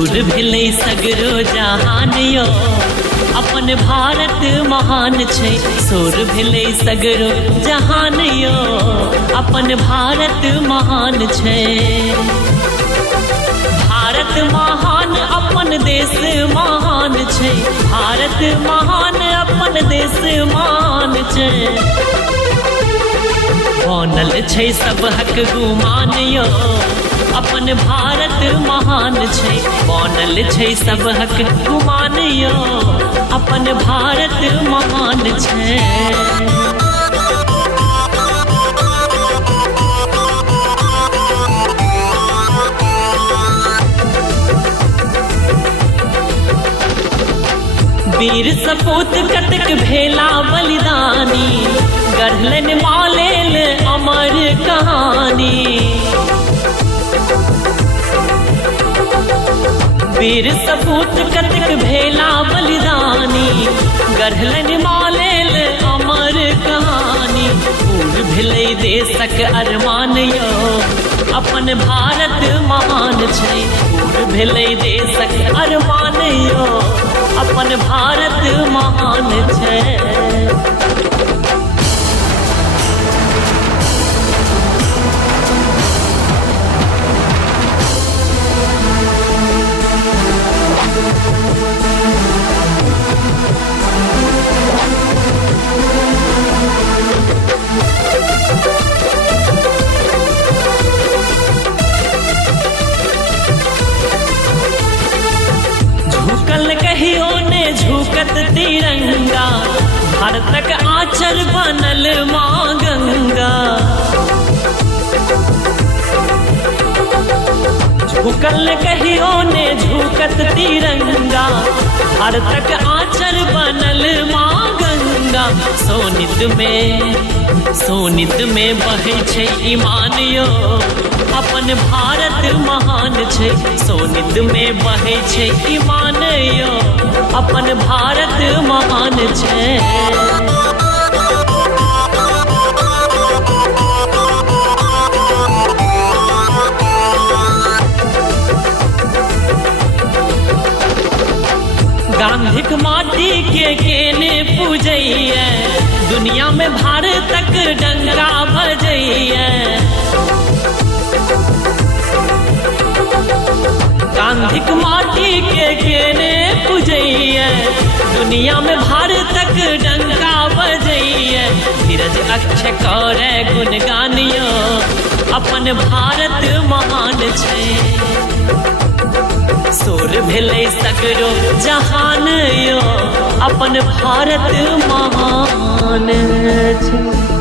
दूर भेलै सगरो जहान यो, अपन भारत महान छै। शोर भेलै सगरो जहान यो, अपन भारत महान छै। भारत महान अपन देश महान छै, भारत महान अपन देश महान छै। बनल छै सब हक गुमान यो, अपन भारत महान छै। बनल छै सब हक गुमान यो, अपन भारत महान छै। वीर सपूत कतक भेला बलिदानी, गढ़लन मालेल अमर कहानी। वीर सपूत कतक भेला बलिदानी, गढ़लन मालेल अमर कहानी। पूर भेलै देशक अरमान यो, अपन भारत महान छै। पूर भेलै देशक अरमान यो, अपन भारत महान छै। झुकल कहियो ने झुकत तिरंगा, भारतक आँचर बनल माँ गंगा। झुकल कहियो ने झुकत तिरंगा, भारतक आँचर बनल माँ गंगा। सोनित में बहे छै ईमान यो, अपन भारत महान छै। सोनित में बहे छै ईमान यो, अपन भारत महान छै। गांधीक माटी के केने पूजैया, दुनिया में भारतक डंका बजैया। गांधीक माटी के केने पूजैया, दुनिया में भारतक डंका बजैया। धीरज अक्षय करे गुणगान यो, अपन भारत महान छै। शोर भेलै सगरो जहान यो, अपन भारत महान छै।